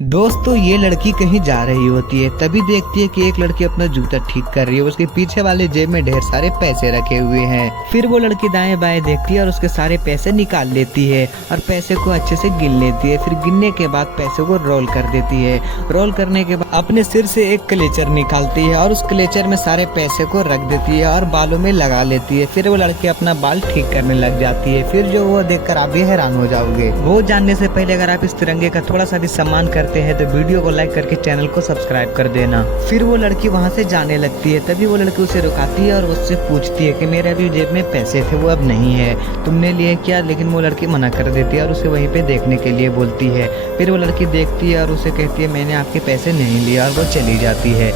दोस्तों ये लड़की कहीं जा रही होती है, तभी देखती है कि एक लड़की अपना जूता ठीक कर रही है। उसके पीछे वाले जेब में ढेर सारे पैसे रखे हुए हैं। फिर वो लड़की दाएं बाएं देखती है और उसके सारे पैसे निकाल लेती है और पैसे को अच्छे से गिन लेती है। फिर गिनने के बाद पैसे को रोल कर देती है। रोल करने के बाद अपने सिर से एक क्लेचर निकालती है और उस क्लेचर में सारे पैसे को रख देती है और बालों में लगा लेती है। फिर वो लड़की अपना बाल ठीक करने लग जाती है। फिर जो वो देखकर आप भी हैरान हो जाओगे। वो जानने से पहले अगर आप इस तिरंगे का थोड़ा सा भी सम्मान करते हैं तो वीडियो को लाइक करके चैनल को सब्सक्राइब कर देना। फिर वो लड़की वहां से जाने लगती है। तभी वो लड़की उसे रुकाती है और उससे पूछती है कि मेरे अभी जेब में पैसे थे, वो अब नहीं है, तुमने लिए क्या? लेकिन वो लड़की मना कर देती है और उसे वहीं पे देखने के लिए बोलती है। फिर वो लड़की देखती है और उसे कहती है मैंने आपके पैसे नहीं लिए, और वो चली जाती है।